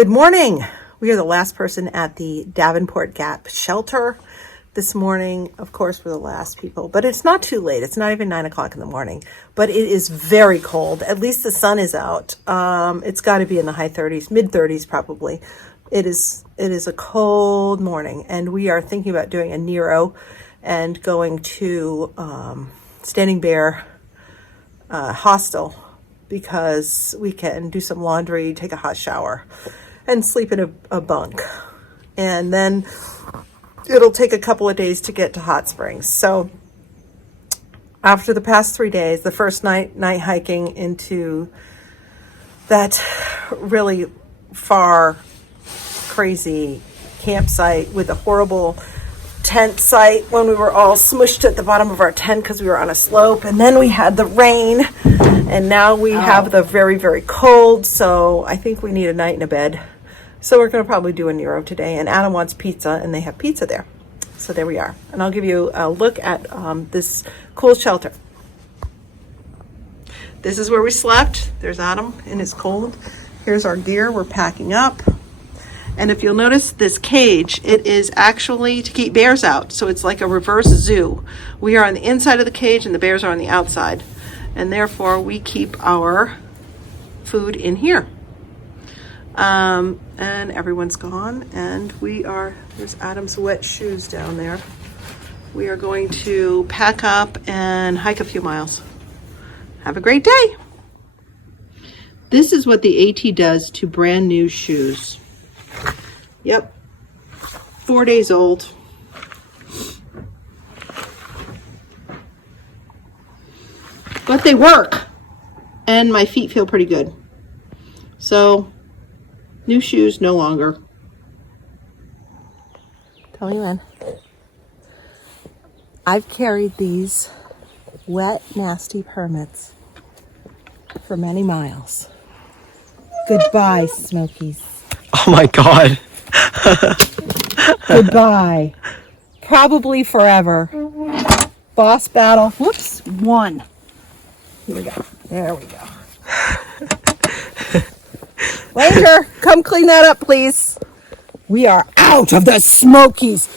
Good morning. We are the last person at the Davenport Gap shelter this morning. Of course, we're the last people, but it's not too late. It's not even 9 o'clock in the morning, but it is very cold. At least the sun is out. It's got to be in the high 30s, mid 30s probably. It is a cold morning, and we are thinking about doing a Nero and going to Standing Bear Hostel, because we can do some laundry, take a hot shower, and sleep in a bunk. And then it'll take a couple of days to get to Hot Springs. So after the past 3 days, the first night hiking into that really far, crazy campsite with a horrible tent site when we were all smushed at the bottom of our tent because we were on a slope, and then we had the rain, and now we have the very, very cold. So I think we need a night in a bed. So we're going to probably do a Nero today, and Adam wants pizza, and they have pizza there. So there we are. And I'll give you a look at this cool shelter. This is where we slept. There's Adam in his cold. Here's our gear. We're packing up. And if you'll notice this cage, it is actually to keep bears out. So it's like a reverse zoo. We are on the inside of the cage and the bears are on the outside. And therefore we keep our food in here. And everyone's gone, and there's Adam's wet shoes down there. We are going to pack up and hike a few miles. Have a great day. This is what the AT does to brand new shoes. Yep, 4 days old. But they work, and my feet feel pretty good. So, new shoes no longer. Tell me when. I've carried these wet, nasty permits for many miles. Goodbye, Smokies. Oh my God. Goodbye. Probably forever. Boss battle. Whoops. One. Here we go. There we go. Ranger, come clean that up, please. We are out of the Smokies.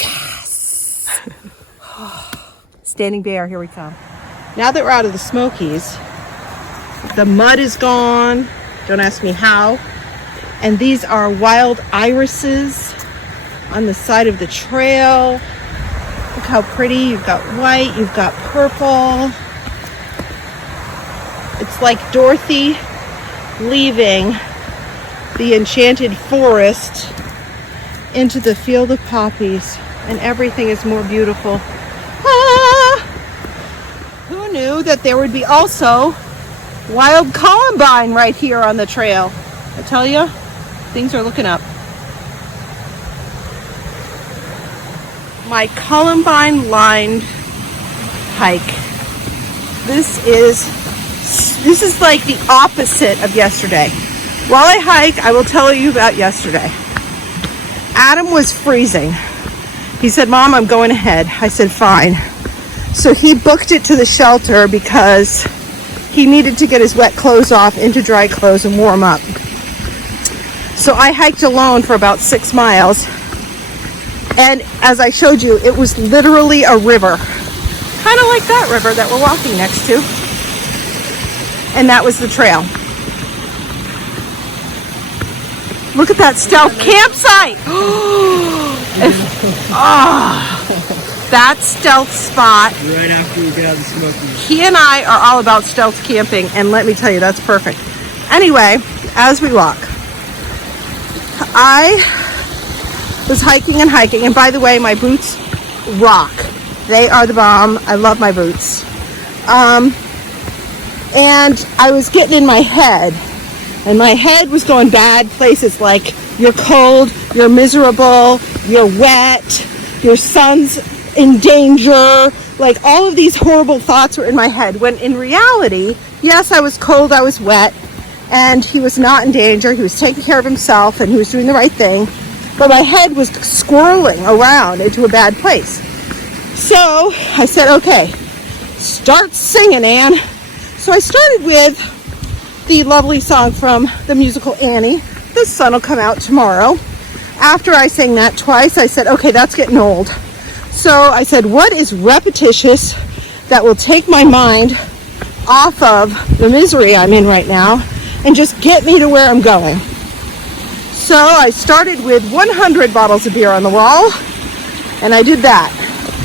Yes. Standing Bear, here we come. Now that we're out of the Smokies, the mud is gone. Don't ask me how. And these are wild irises on the side of the trail. Look how pretty. You've got white, you've got purple. It's like Dorothy leaving the enchanted forest into the field of poppies, and everything is more beautiful. Ah! Who knew that there would be also wild columbine right here on the trail? I tell you, things are looking up. My columbine lined hike. This is like the opposite of yesterday. While I hike, I will tell you about yesterday. Adam was freezing. He said, "Mom, I'm going ahead." I said, "Fine." So he booked it to the shelter because he needed to get his wet clothes off into dry clothes and warm up. So I hiked alone for about 6 miles. And as I showed you, it was literally a river. Kind of like that river that we're walking next to. And that was the trail. Look at that stealth campsite. That stealth spot. Right after we get out of the Smokies. He and I are all about stealth camping, and let me tell you, that's perfect. Anyway, as we walk, I was hiking, and by the way, my boots rock. They are the bomb. I love my boots. And I was getting in my head, and my head was going bad places like, you're cold, you're miserable, you're wet, your son's in danger. Like, all of these horrible thoughts were in my head, when in reality, yes, I was cold, I was wet, and he was not in danger. He was taking care of himself, and he was doing the right thing. But my head was swirling around into a bad place. So I said, okay, start singing, Anne. So I started with the lovely song from the musical Annie, the sun will come out tomorrow. After I sang that twice, I said, okay, that's getting old. So I said, what is repetitious that will take my mind off of the misery I'm in right now and just get me to where I'm going? So I started with 100 bottles of beer on the wall, and I did that.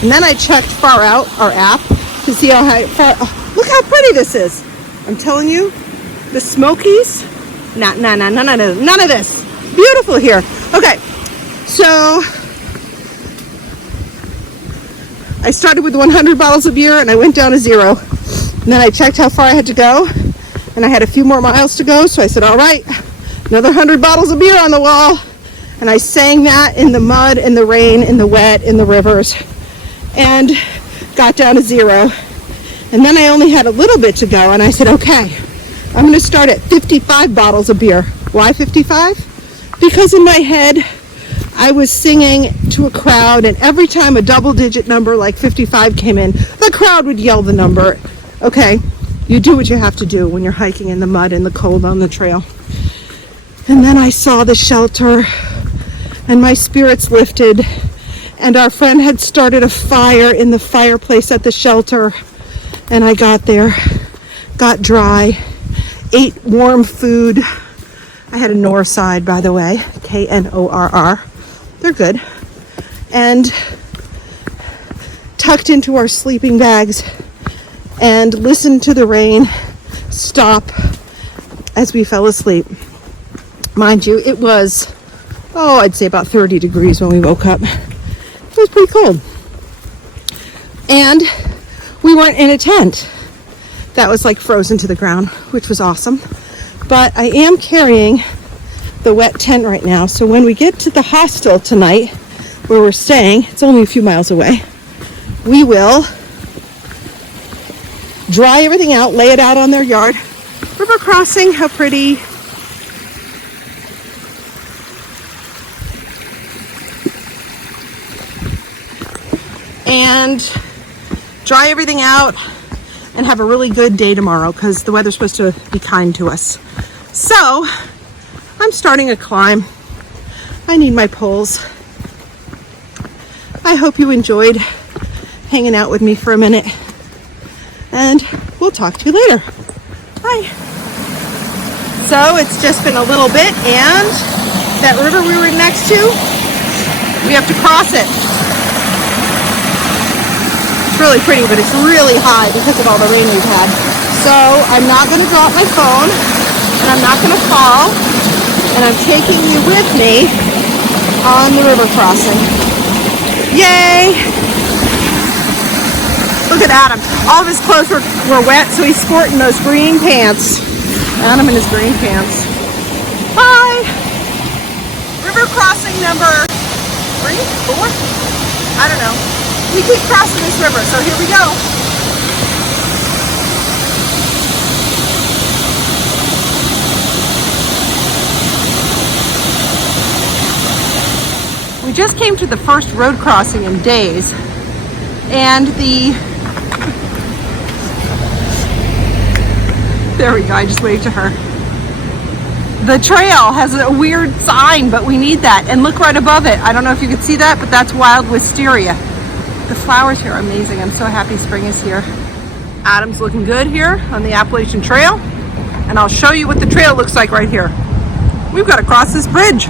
And then I checked Far Out, our app, to see how far. Oh, look how pretty this is. I'm telling you, the Smokies. None of this. Beautiful here. Okay, so I started with 100 bottles of beer and I went down to 0. And then I checked how far I had to go, and I had a few more miles to go. So I said, all right, another 100 bottles of beer on the wall. And I sang that in the mud, in the rain, in the wet, in the rivers, and got down to 0. And then I only had a little bit to go, and I said, okay, I'm going to start at 55 bottles of beer. Why 55? Because in my head, I was singing to a crowd, and every time a double-digit number like 55 came in, the crowd would yell the number. Okay, you do what you have to do when you're hiking in the mud and the cold on the trail. And then I saw the shelter, and my spirits lifted, and our friend had started a fire in the fireplace at the shelter, and I got there, got dry, ate warm food. I had a Knorr side, by the way, Knorr. They're good. And tucked into our sleeping bags and listened to the rain stop as we fell asleep. Mind you, it was, I'd say about 30 degrees when we woke up. It was pretty cold. And we weren't in a tent that was like frozen to the ground, which was awesome. But I am carrying the wet tent right now, so when we get to the hostel tonight where we're staying, it's only a few miles away, we will dry everything out, lay it out on their yard. River crossing, how pretty. And dry everything out and have a really good day tomorrow because the weather's supposed to be kind to us. So I'm starting a climb. I need my poles. I hope you enjoyed hanging out with me for a minute, and we'll talk to you later. Bye. So it's just been a little bit, and that river we were next to, we have to cross it. It's really pretty, but it's really high because of all the rain we've had. So I'm not going to drop my phone, and I'm not going to fall, and I'm taking you with me on the river crossing. Yay! Look at Adam. All of his clothes were wet, so he's sporting those green pants. Adam in his green pants. Bye! River crossing number 3, 4? I don't know. We keep crossing this river, so here we go. We just came to the first road crossing in days, and there we go, I just waved to her. The trail has a weird sign, but we need that. And look right above it. I don't know if you can see that, but that's wild wisteria. The flowers here are amazing. I'm so happy spring is here. Adam's looking good here on the Appalachian Trail, and I'll show you what the trail looks like right here. We've got to cross this bridge,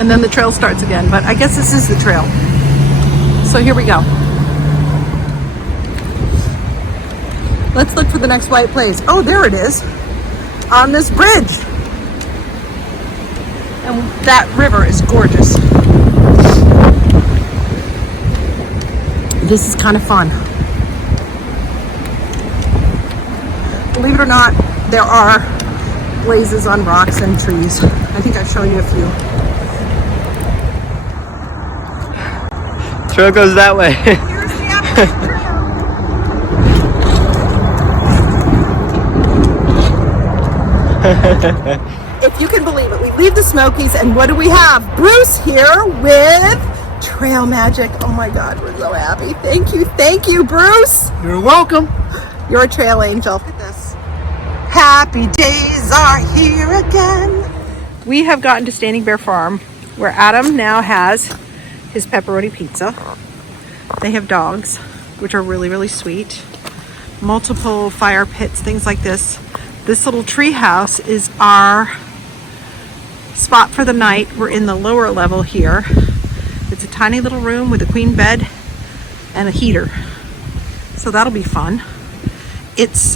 and then the trail starts again, but I guess this is the trail. So here we go. Let's look for the next white place. Oh, there it is, on this bridge. And that river is gorgeous. This is kind of fun. Believe it or not, there are blazes on rocks and trees. I think I've shown you a few. Trail goes that way. Here's the Appalachian Trail. If you can believe it, we leave the Smokies, and what do we have? Bruce here with Trail Magic. Oh my God, we're so happy. Thank you, Bruce. You're welcome. You're a trail angel. Look at this. Happy days are here again. We have gotten to Standing Bear Farm, where Adam now has his pepperoni pizza. They have dogs, which are really, really sweet. Multiple fire pits, things like this. This little tree house is our spot for the night. We're in the lower level here. It's a tiny little room with a queen bed and a heater. So that'll be fun. It's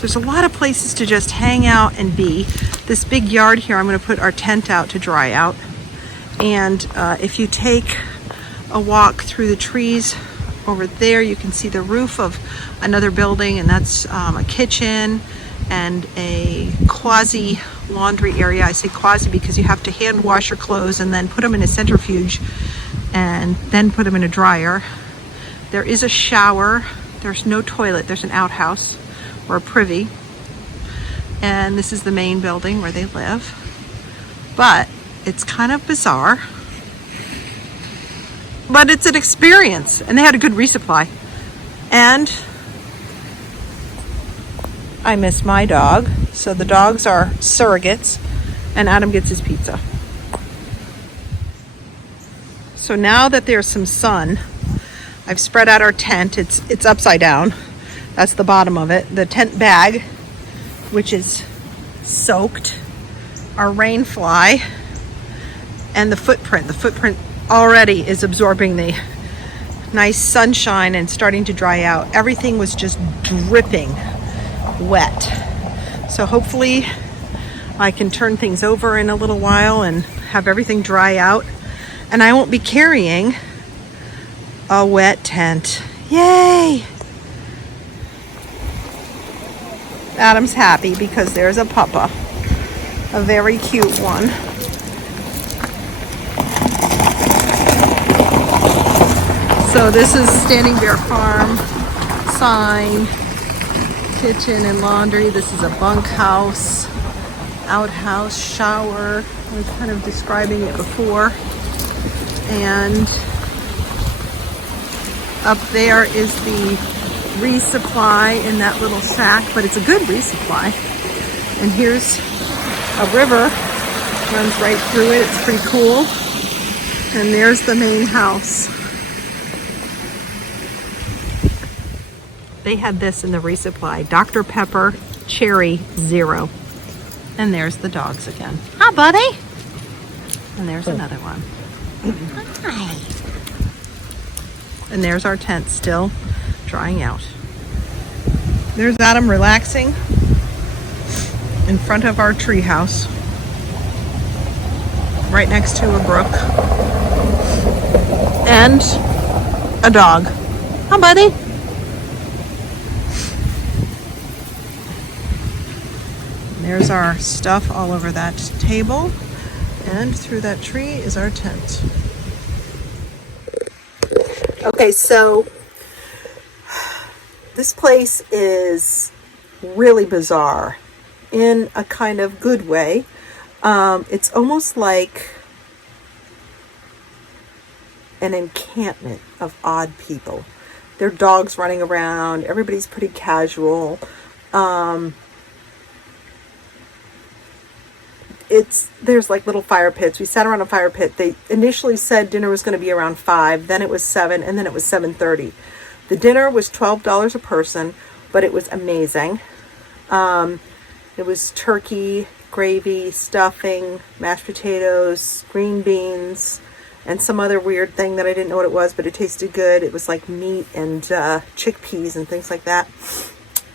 there's a lot of places to just hang out and be. This big yard here, I'm going to put our tent out to dry out. And if you take a walk through the trees over there, you can see the roof of another building, and that's a kitchen and a quasi laundry area. I say quasi because you have to hand wash your clothes and then put them in a centrifuge and then put them in a dryer. There is a shower. There's no toilet. There's an outhouse or a privy. And this is the main building where they live. But it's kind of bizarre. But it's an experience. And they had a good resupply. And I miss my dog. So the dogs are surrogates. And Adam gets his pizza. So now that there's some sun, I've spread out our tent. It's upside down. That's the bottom of it. The tent bag, which is soaked, our rain fly, and the footprint. The footprint already is absorbing the nice sunshine and starting to dry out. Everything was just dripping wet. So hopefully I can turn things over in a little while and have everything dry out. And I won't be carrying a wet tent. Yay! Adam's happy because there's a puppa, a very cute one. So this is Standing Bear Farm sign, kitchen and laundry. This is a bunkhouse, outhouse, shower. I was kind of describing it before. And up there is the resupply in that little shack, but it's a good resupply. And here's a river, runs right through it. It's pretty cool. And there's the main house. They had this in the resupply, Dr. Pepper Cherry Zero. And there's the dogs again. Hi, buddy. And there's another one. Hi. And there's our tent still drying out. There's Adam relaxing in front of our tree house, right next to a brook, and a dog. Hi, buddy. There's our stuff all over that table, and through that tree is our tent. Okay, so this place is really bizarre in a kind of good way. It's almost like an encampment of odd people. There are dogs running around. Everybody's pretty casual. There's like little fire pits. We sat around a fire pit. They initially said dinner was going to be around 5, then it was 7, and then it was 7:30. The dinner was $12 a person, but it was amazing. It was turkey, gravy, stuffing, mashed potatoes, green beans, and some other weird thing that I didn't know what it was, but it tasted good. It was like meat and chickpeas and things like that.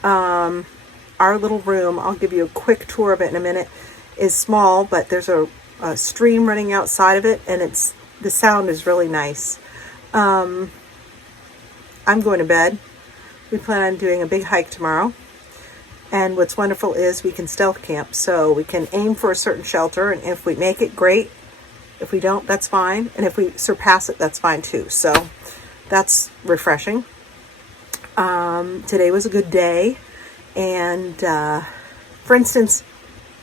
Our little room, I'll give you a quick tour of it in a minute, is small, but there's a stream running outside of it, and the sound is really nice. I'm going to bed. We plan on doing a big hike tomorrow, and what's wonderful is we can stealth camp, so we can aim for a certain shelter, and if we make it, great. If we don't, that's fine, and if we surpass it, that's fine too. So that's refreshing. Today was a good day, and for instance,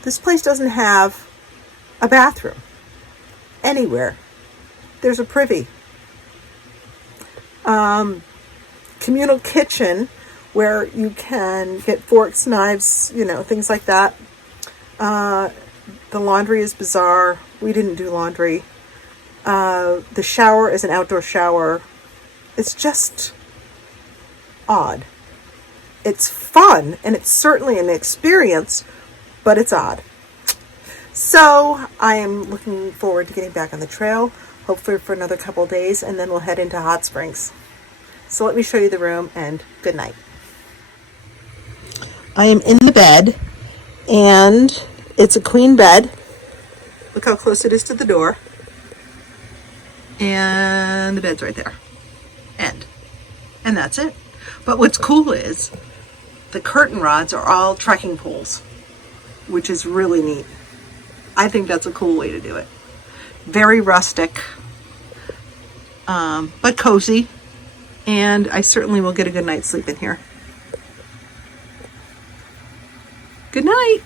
this place doesn't have a bathroom anywhere. There's a privy. Communal kitchen where you can get forks, knives, things like that. The laundry is bizarre. We didn't do laundry. The shower is an outdoor shower. It's just odd. It's fun, and it's certainly an experience, but it's odd. So I am looking forward to getting back on the trail, hopefully for another couple days, and then we'll head into Hot Springs. So let me show you the room, and good night. I am in the bed, and it's a queen bed. Look how close it is to the door. And the bed's right there. And that's it. But what's cool is the curtain rods are all trekking poles, which is really neat. I think that's a cool way to do it. Very rustic, but cozy. And I certainly will get a good night's sleep in here. Good night.